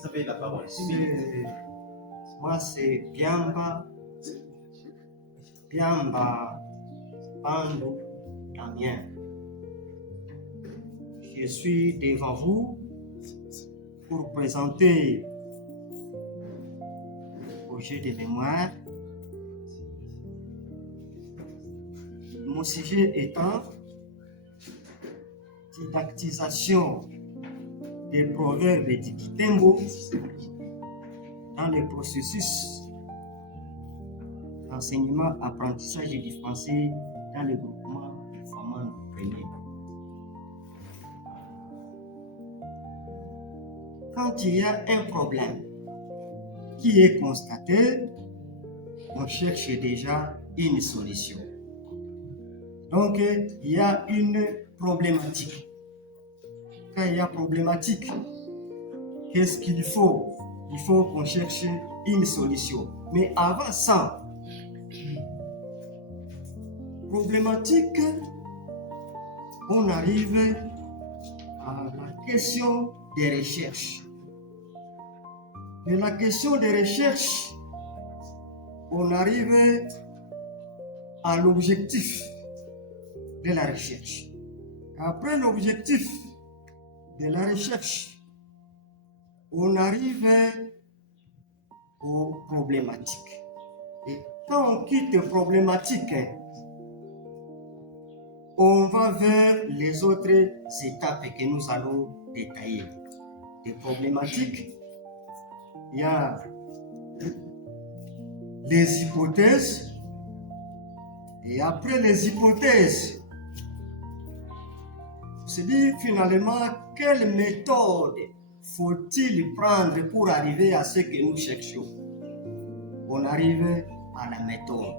Vous avez la parole. Moi, c'est Biamba Bandu Damien. Je suis devant vous pour présenter le projet de mémoire. Mon sujet étant didactisation des proverbes du Kitembo dans le processus d'enseignement, apprentissage et du français dans le groupement Ufamandu premier. Quand il y a un problème qui est constaté, on cherche déjà une solution. Donc, il y a une problématique. Quand il y a problématique, qu'est-ce qu'il faut? Il faut qu'on cherche une solution. Mais avant ça, problématique, on arrive à la question des recherches. De la question des recherches, on arrive à l'objectif de la recherche. Après l'objectif de la recherche, on arrive aux problématiques. Et quand on quitte les problématiques, on va vers les autres étapes que nous allons détailler. Des problématiques, il y a les hypothèses, et après les hypothèses, se dit finalement quelle méthode faut-il prendre pour arriver à ce que nous cherchons. On arrive à la méthode.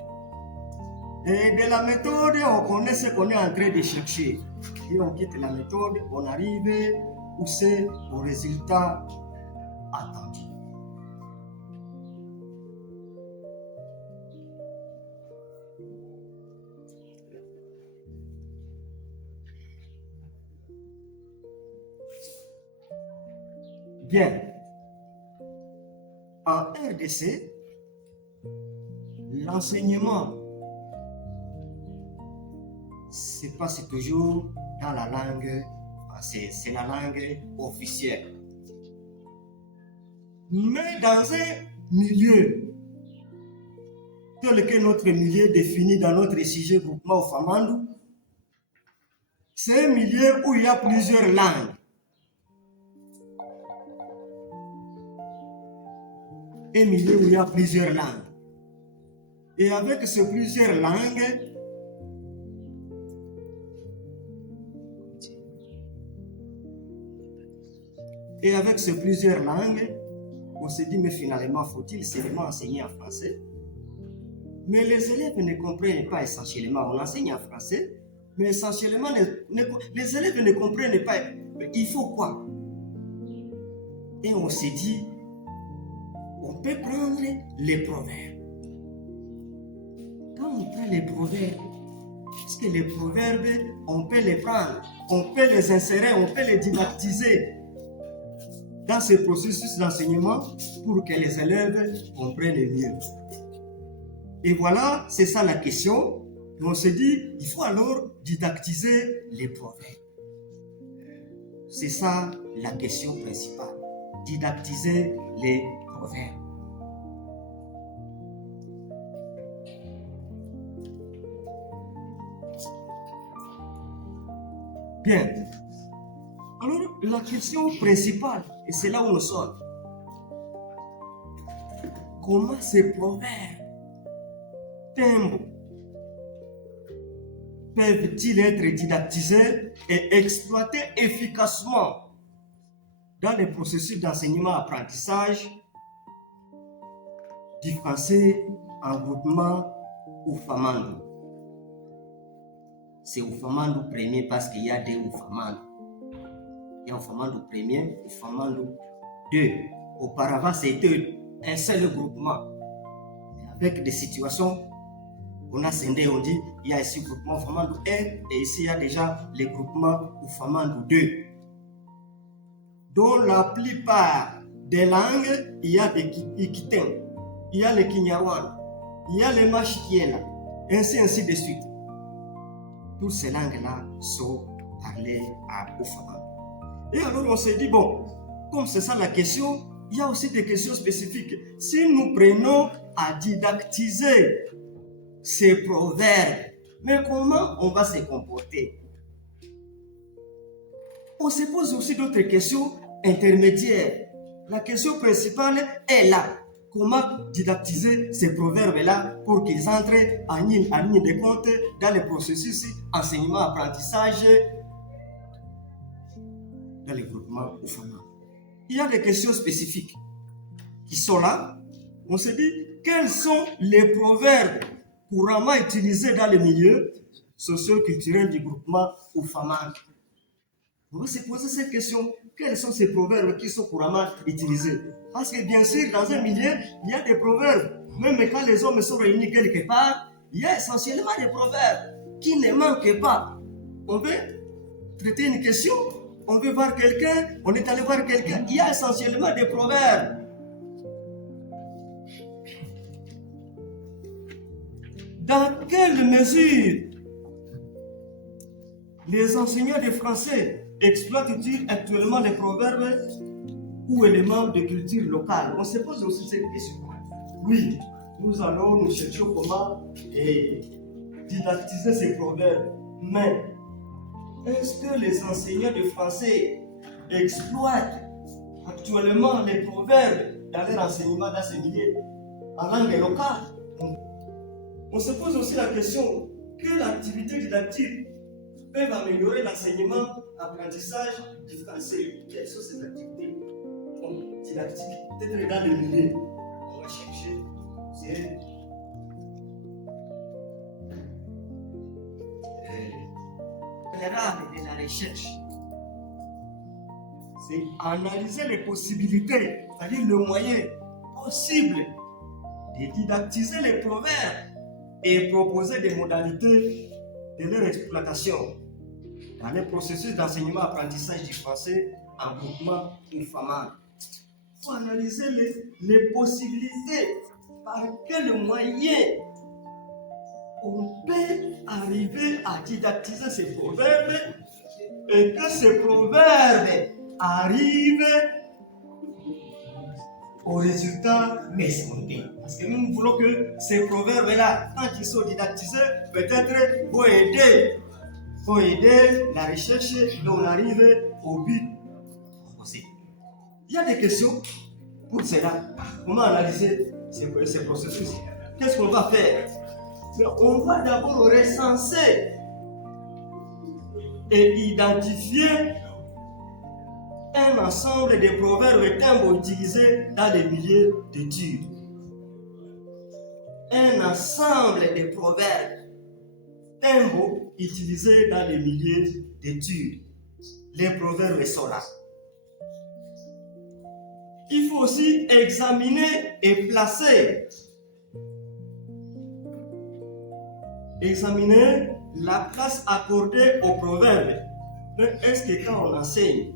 Et de la méthode, on connaît ce qu'on est en train de chercher. Et on quitte la méthode, on arrive où c'est au résultat attendu. Bien, en RDC, l'enseignement se passe toujours dans la langue française, c'est la langue officielle. Mais dans un milieu tel que notre milieu défini dans notre sujet groupement Ufamandu, c'est un milieu où il y a plusieurs langues. Un milieu où il y a plusieurs langues. Et avec ces plusieurs langues, on se dit, mais finalement, faut-il seulement enseigner en français? Mais les élèves ne comprennent pas essentiellement. On enseigne en français, mais essentiellement, les élèves ne comprennent pas. Mais il faut quoi? Et on s'est dit, on peut prendre les proverbes. Quand on prend les proverbes, parce que les proverbes, on peut les prendre, on peut les insérer, on peut les didactiser dans ce processus d'enseignement pour que les élèves comprennent mieux. Et voilà, c'est ça la question. Et on se dit, il faut alors didactiser les proverbes. C'est ça la question principale. Didactiser les proverbes. Bien. Alors, la question principale, et c'est là où nous sommes, comment ces proverbes, Tembo, peuvent-ils être didactisés et exploités efficacement dans le processus d'enseignement-apprentissage du français en groupement Ufamandu? C'est Ufamandu premier parce qu'il y a deux Ufamandu. Il y a Ufamandu premier, Ufamandu 2. Auparavant, c'était un seul groupement. Avec des situations, on a scindé, on dit, il y a ici le groupement Ufamandu 1 et ici il y a déjà le groupement Ufamandu 2. Dont la plupart des langues, il y a des Iquitin, il y a les Kinyawan, il y a les Machikiela, ainsi de suite. Toutes ces langues-là sont parlées aux femmes. Et alors on s'est dit, bon, comme c'est ça la question, il y a aussi des questions spécifiques. Si nous prenons à didactiser ces proverbes, mais comment on va se comporter? On se pose aussi d'autres questions intermédiaires. La question principale est là. Comment didactiser ces proverbes-là pour qu'ils entrent en ligne de compte dans le processus enseignement-apprentissage dans les groupements ou familles. Il y a des questions spécifiques qui sont là. On se dit, quels sont les proverbes couramment utilisés dans le milieu socio-culturel du groupement ou famille? On va se poser cette question. Quels sont ces proverbes qui sont couramment utilisés? Parce que bien sûr, dans un milieu, il y a des proverbes. Même quand les hommes sont réunis quelque part, il y a essentiellement des proverbes qui ne manquent pas. On veut traiter une question, on veut voir quelqu'un, on est allé voir quelqu'un. Il y a essentiellement des proverbes. Dans quelle mesure les enseignants de français exploitent-ils actuellement les proverbes ou éléments de culture locale? On se pose aussi cette question. Oui, nous cherchons comment didactiser ces proverbes. Mais est-ce que les enseignants de français exploitent actuellement les proverbes dans leur enseignement dans ces milieux en langue locale? On se pose aussi la question, quelle activité didactique peuvent améliorer l'enseignement, apprentissage du français? Quelles sont ces activités didactiques? Peut-être dans le milieu, on va chercher. C'est général de la recherche. C'est analyser les possibilités, c'est-à-dire le moyen possible de didactiser les proverbes et proposer des modalités de leur exploitation dans le processus d'enseignement-apprentissage du français en groupement ou famille. Il faut analyser les possibilités, par quels moyens on peut arriver à didactiser ces proverbes et que ces proverbes arrivent au résultat escompté. Parce que nous voulons que ces proverbes-là, quand ils sont didactisés, peut-être faut aider la recherche et on arrive au but proposé. Il y a des questions pour cela. Comment analyser ces processus? Qu'est-ce qu'on va faire? Mais on va d'abord recenser et identifier un ensemble de proverbes et timbres utilisés dans les milieux d'études. Un ensemble de proverbes, timbres utilisés dans les milieux d'études. Les proverbes sont là. Il faut aussi examiner et placer. Examiner la place accordée aux proverbes. Mais est-ce que quand on enseigne,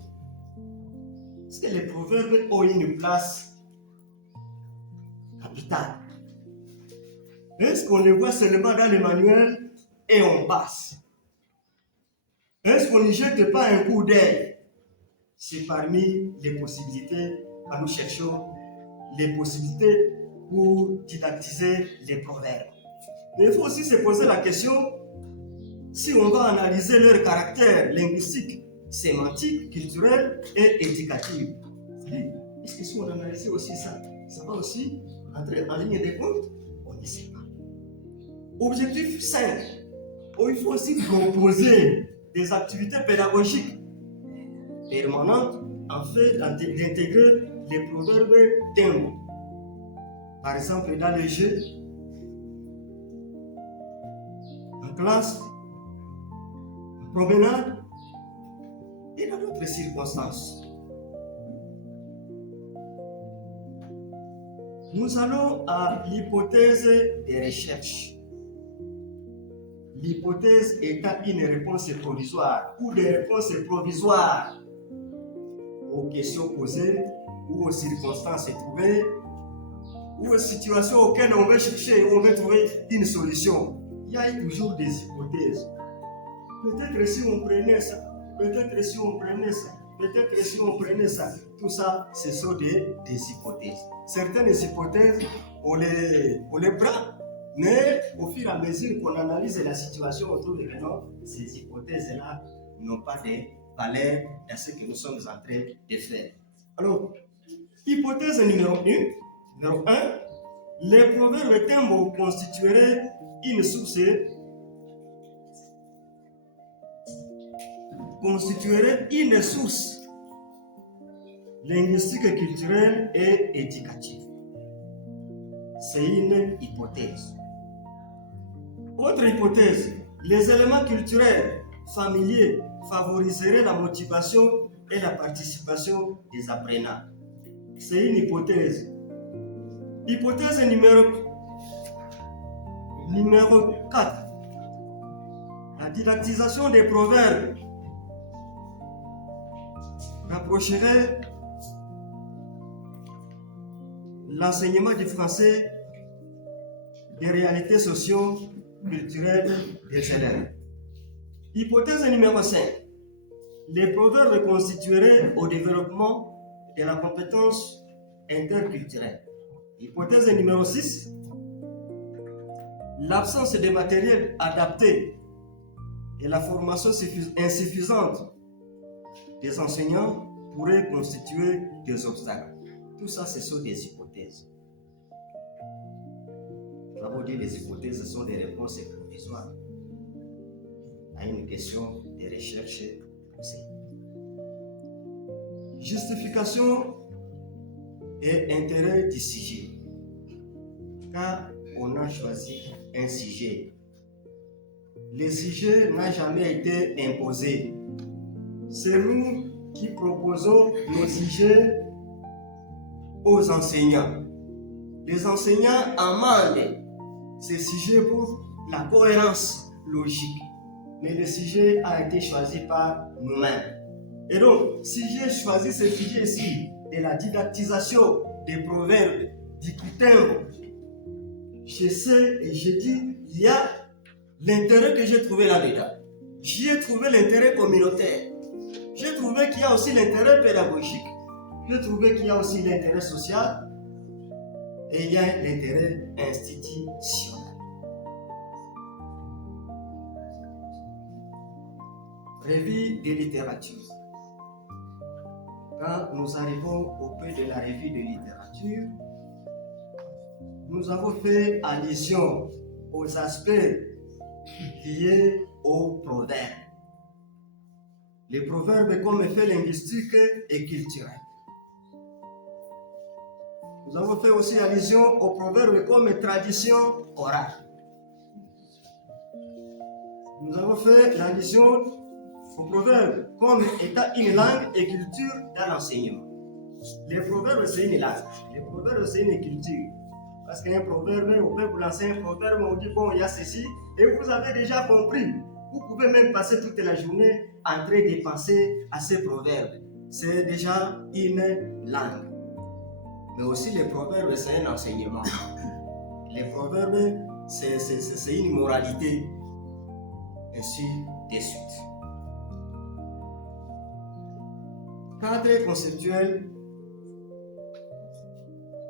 est-ce que les proverbes ont une place capitale? Est-ce qu'on les voit seulement dans les manuels et on passe? Est-ce qu'on n'y jette pas un coup d'œil? C'est parmi les possibilités que nous cherchons, les possibilités pour didactiser les proverbes. Mais il faut aussi se poser la question si on va analyser leur caractère linguistique, sémantique, culturel et éducatif. Est-ce que si on analyse aussi ça, ça va aussi entrer en ligne de compte? On ne sait pas. Objectif 5. Il faut aussi proposer des activités pédagogiques permanentes afin d'intégrer les proverbes timbres. Par exemple, dans les jeux, en classe, en promenade et dans d'autres circonstances. Nous allons à l'hypothèse des recherches. L'hypothèse étant une réponse provisoire ou des réponses provisoires aux questions posées ou aux circonstances trouvées, ou aux situations auxquelles on veut chercher, on veut trouver une solution. Il y a toujours des hypothèses. Peut-être si on prenait ça, peut-être si on prenait ça, peut-être si on prenait ça. Tout ça, ce sont des hypothèses. Certaines hypothèses, on les prend, mais au fur et à mesure qu'on analyse la situation, on trouve que non, ces hypothèses-là n'ont pas de valeur dans ce que nous sommes en train de faire. Alors, hypothèse numéro 1, les proverbes d'un mot constitueraient une source linguistique, culturelle et éducative. C'est une hypothèse. Autre hypothèse, les éléments culturels familiers favoriseraient la motivation et la participation des apprenants. C'est une hypothèse. Hypothèse numéro 4. La didactisation des proverbes rapprocherait l'enseignement du français des réalités socio-culturelles des élèves. Hypothèse numéro 5. Les proverbes constitueraient au développement de la compétence interculturelle. Hypothèse numéro 6. L'absence de matériel adapté et la formation insuffisante des enseignants pourraient constituer des obstacles. Tout ça, ce sont des hypothèses. Nous avons dit que les hypothèses sont des réponses provisoires à une question de recherche poussée. Justification et intérêt du sujet. Car on a choisi un sujet. Le sujet n'a jamais été imposé. C'est nous qui proposons nos sujets aux enseignants. Les enseignants amendent ces sujets pour la cohérence logique. Mais le sujet a été choisi par nous-mêmes. Et donc, si j'ai choisi ce sujet ici, de la didactisation des proverbes, du coutume, je sais et je dis, il y a l'intérêt que j'ai trouvé là-dedans. J'y ai trouvé l'intérêt communautaire. J'ai trouvé qu'il y a aussi l'intérêt pédagogique. J'ai trouvé qu'il y a aussi l'intérêt social. Et il y a l'intérêt institutionnel. Revue de littérature. Quand nous arrivons au peu de la revue de littérature, nous avons fait allusion aux aspects liés aux proverbes. Les proverbes comme effet linguistique et culturel. Nous avons fait aussi allusion aux proverbes comme tradition orale. Nous avons fait allusion aux proverbes comme étant une langue et culture dans l'enseignement. Les proverbes, c'est une langue. Les proverbes, c'est une culture. Parce qu'un proverbe, on peut vous lancer un proverbe, on dit bon, il y a ceci, et vous avez déjà compris. Vous pouvez même passer toute la journée en train de penser à ces proverbes. C'est déjà une langue. Mais aussi les proverbes, c'est un enseignement. Les proverbes, c'est une moralité. Ainsi de suite. Cadre conceptuel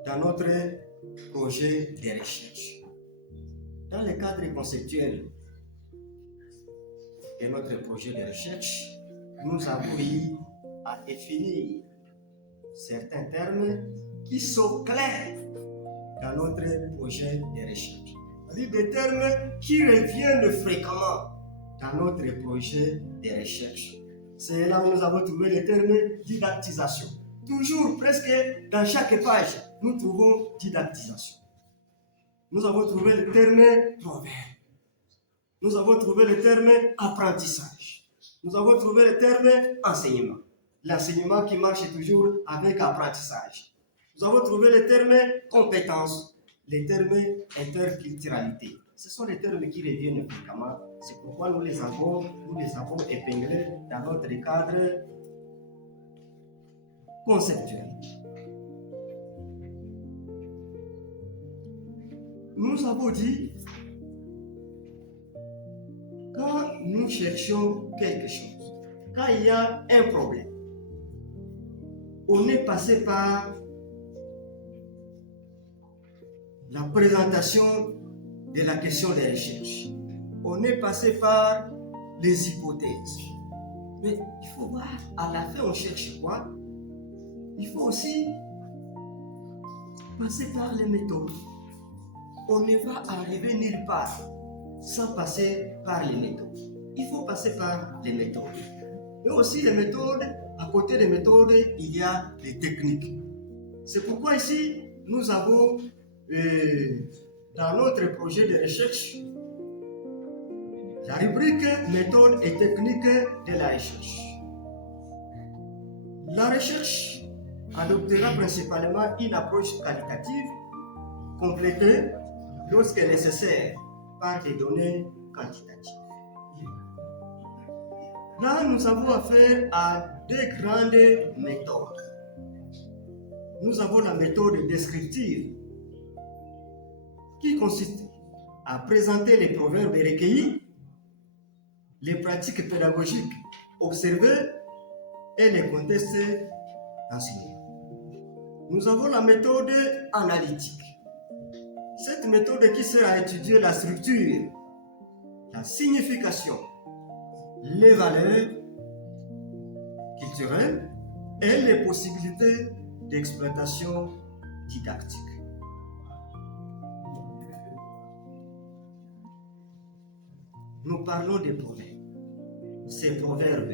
dans notre projet de recherche. Dans le cadre conceptuel de notre projet de recherche, nous avons eu à définir certains termes qui sont clairs dans notre projet de recherche. C'est-à-dire des termes qui reviennent fréquemment dans notre projet de recherche. C'est là où nous avons trouvé le terme didactisation. Toujours, presque dans chaque page, nous trouvons didactisation. Nous avons trouvé le terme proverbe. Nous avons trouvé le terme apprentissage. Nous avons trouvé le terme enseignement. L'enseignement qui marche toujours avec apprentissage. Nous avons trouvé le terme compétence, le terme interculturalité. Ce sont les termes qui reviennent fréquemment. C'est pourquoi nous les avons épinglés dans notre cadre conceptuel. nous avons dit, quand nous cherchons quelque chose, quand il y a un problème, on est passé par la présentation de la question des recherches. On est passé par les hypothèses. Mais il faut voir, à la fin, on cherche quoi? Il faut aussi passer par les méthodes. On ne va arriver nulle part sans passer par les méthodes. Il faut passer par les méthodes. Et aussi les méthodes, à côté des méthodes, il y a les techniques. C'est pourquoi ici, nous avons dans notre projet de recherche la rubrique méthodes et techniques de la recherche. La recherche adoptera principalement une approche qualitative complétée lorsque nécessaire par des données quantitatives. Là, nous avons affaire à deux grandes méthodes. Nous avons la méthode descriptive qui consiste à présenter les proverbes recueillis, les pratiques pédagogiques observées et les contextes enseignés. Nous avons la méthode analytique. Cette méthode qui sert à étudier la structure, la signification, les valeurs culturelles et les possibilités d'exploitation didactique. Nous parlons des proverbes. Ces proverbes,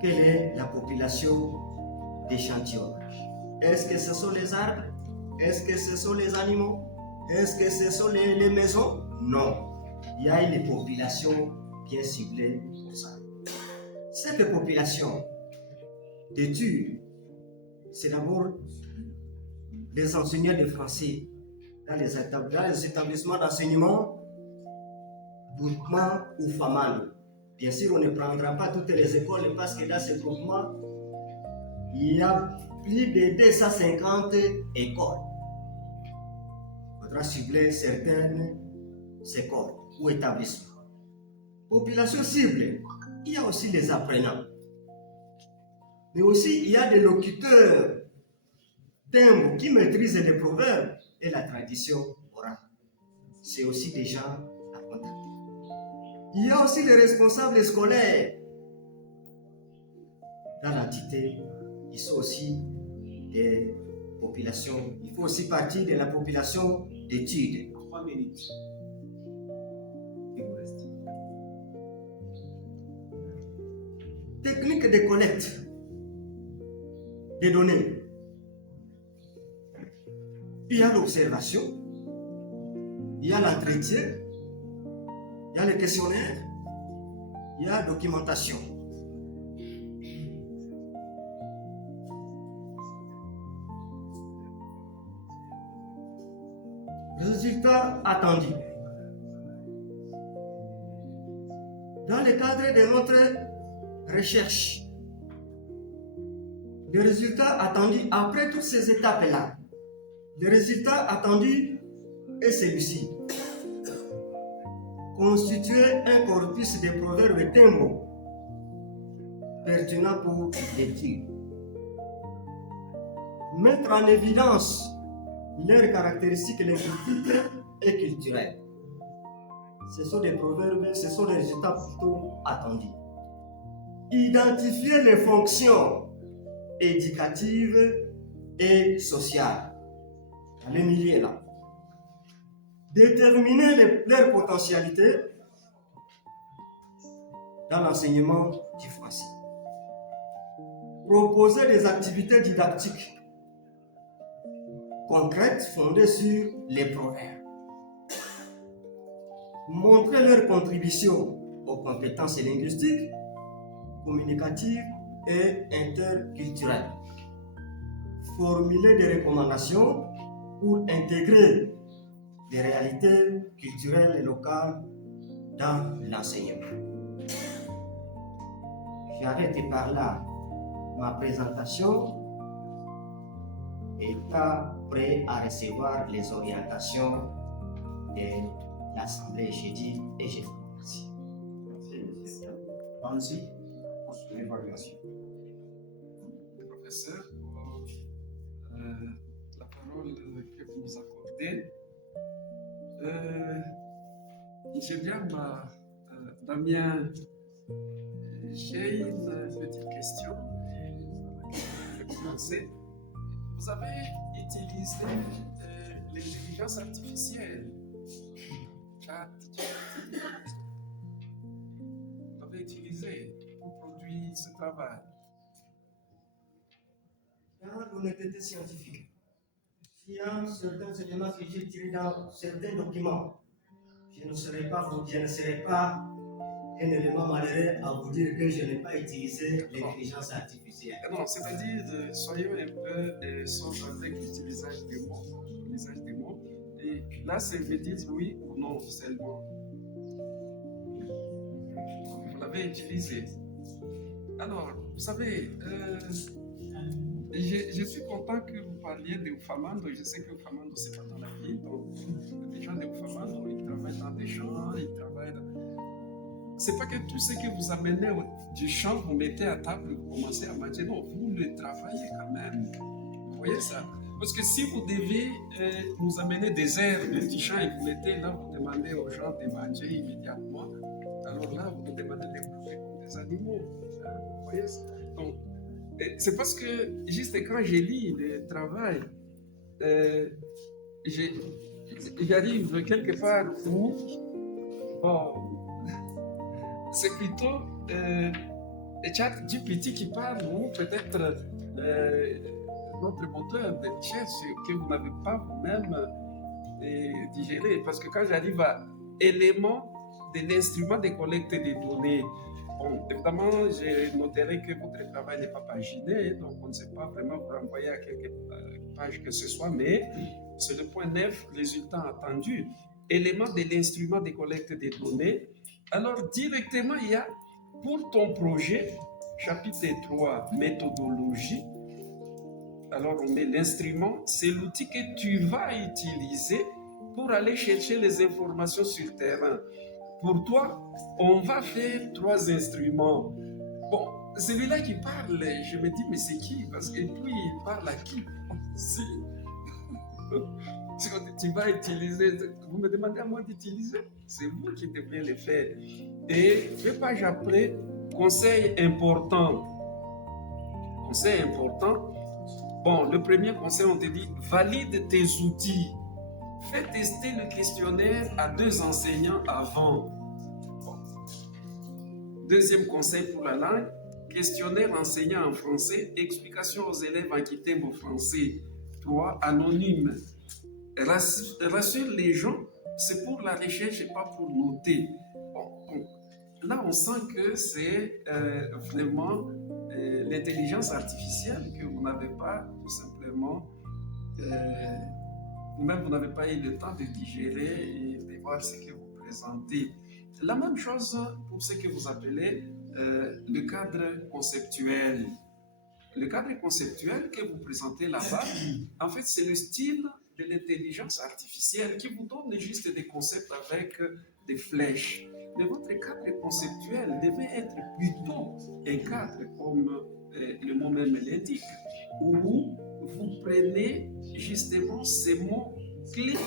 quelle est la population d'échantillonnage? Est-ce que ce sont les arbres? Est-ce que ce sont les animaux? Est-ce que ce sont les maisons? Non. Il y a une population bien ciblée pour ça. Cette population d'études, c'est d'abord les enseignants de français dans les établissements d'enseignement, groupement ou FAMAN. Bien sûr, on ne prendra pas toutes les écoles parce que dans ce groupement, il y a plus de 250 écoles. Il faudra cibler certaines écoles ou établissements. Population cible, il y a aussi les apprenants. Mais aussi, il y a des locuteurs timbres qui maîtrisent les proverbes et la tradition orale. C'est aussi des gens à contacter. Il y a aussi les responsables scolaires. Dans l'entité, ils sont aussi des populations. Il faut aussi partir de la population d'études. 3 minutes. Technique de collecte des données. Il y a l'observation, il y a l'entretien, il y a le questionnaire, il y a la documentation. Résultats attendus. Dans le cadre de notre recherche, les résultats attendus après toutes ces étapes-là, le résultat attendu est celui-ci. Constituer un corpus de proverbes timbres pertinents pour l'étude. Mettre en évidence leurs caractéristiques linguistiques et culturelles. Ce sont des proverbes, ce sont des résultats plutôt attendus. Identifier les fonctions éducatives et sociales. Dans les milieux là. Déterminer leurs potentialités dans l'enseignement du français. Proposer des activités didactiques concrètes fondées sur les proverbes. Montrer leur contribution aux compétences linguistiques, communicatives et interculturelles. Formuler des recommandations pour intégrer les réalités culturelles et locales dans l'enseignement. J'arrête par là ma présentation État prêt à recevoir les orientations de l'Assemblée. J'ai dit et j'ai dit merci. Merci. Allons-y pour l'évaluation. Professeur, pour la parole que vous nous accordez. Damien, j'ai une petite question. Je vais commencer. Vous avez utilisé l'intelligence artificielle. Vous l'avez utilisé pour produire ce travail. Dans l'honnêteté scientifique, il y a certains éléments que j'ai tirés dans certains documents. Je ne serai pas un élément malheureux à vous dire que je n'ai pas utilisé l'intelligence artificielle. Non, c'est-à-dire, soyons un peu sobres avec l'utilisation des mots. Et là, c'est me dire oui ou non seulement. Vous l'avez utilisé. Alors, vous savez, je suis content que vous parliez de Ufamando. Je sais que Ufamando, c'est pas dans la vie. Donc, les gens de Ufamando, ils travaillent dans des champs, ils travaillent dans... C'est pas que tout ce que vous amenez du champ, vous mettez à table, vous commencez à manger. Non, vous le travaillez quand même. Vous voyez ça? Parce que si vous devez nous amener des herbes du champ et vous mettez là, vous demandez aux gens de manger immédiatement, alors là, vous demandez de bouffer comme des animaux. Vous voyez ça? Donc, c'est parce que, juste quand je lis le travail, j'arrive quelque part où, bon, c'est plutôt ChatGPT qui parle, ou peut-être notre moteur de recherche que vous n'avez pas vous-même digéré. Parce que quand j'arrive à éléments de l'instrument de collecte des données, bon, évidemment, je noterai que votre travail n'est pas paginé, donc on ne sait pas vraiment vous renvoyer à quelques pages que ce soit, mais c'est le point 9, résultat attendu. Éléments de l'instrument de collecte des données. Alors, directement, il y a pour ton projet, chapitre 3, méthodologie. Alors, on met l'instrument, c'est l'outil que tu vas utiliser pour aller chercher les informations sur le terrain. Pour toi, on va faire 3 instruments. Bon, celui-là qui parle, je me dis, mais c'est qui? Parce que puis, il parle à qui? Si tu vas utiliser, vous me demandez à moi d'utiliser, c'est vous qui devez le faire. Et deux pages après, conseil important. Conseil important. Bon, le premier conseil, on te dit, valide tes outils. Fais tester le questionnaire à 2 enseignants avant. Bon. Deuxième conseil pour la langue, questionnaire enseignant en français, explication aux élèves en quittant au français. 3, anonyme. Rassure les gens, c'est pour la recherche et pas pour noter. Bon, là, on sent que c'est vraiment l'intelligence artificielle que vous n'avez pas tout simplement, vous-même, vous n'avez pas eu le temps de digérer et de voir ce que vous présentez. La même chose pour ce que vous appelez le cadre conceptuel. Le cadre conceptuel que vous présentez là-bas, en fait, c'est le style de l'intelligence artificielle qui vous donne juste des concepts avec des flèches. Mais votre cadre conceptuel devait être plutôt un cadre, comme le mot même l'indique, où vous prenez justement ces mots clés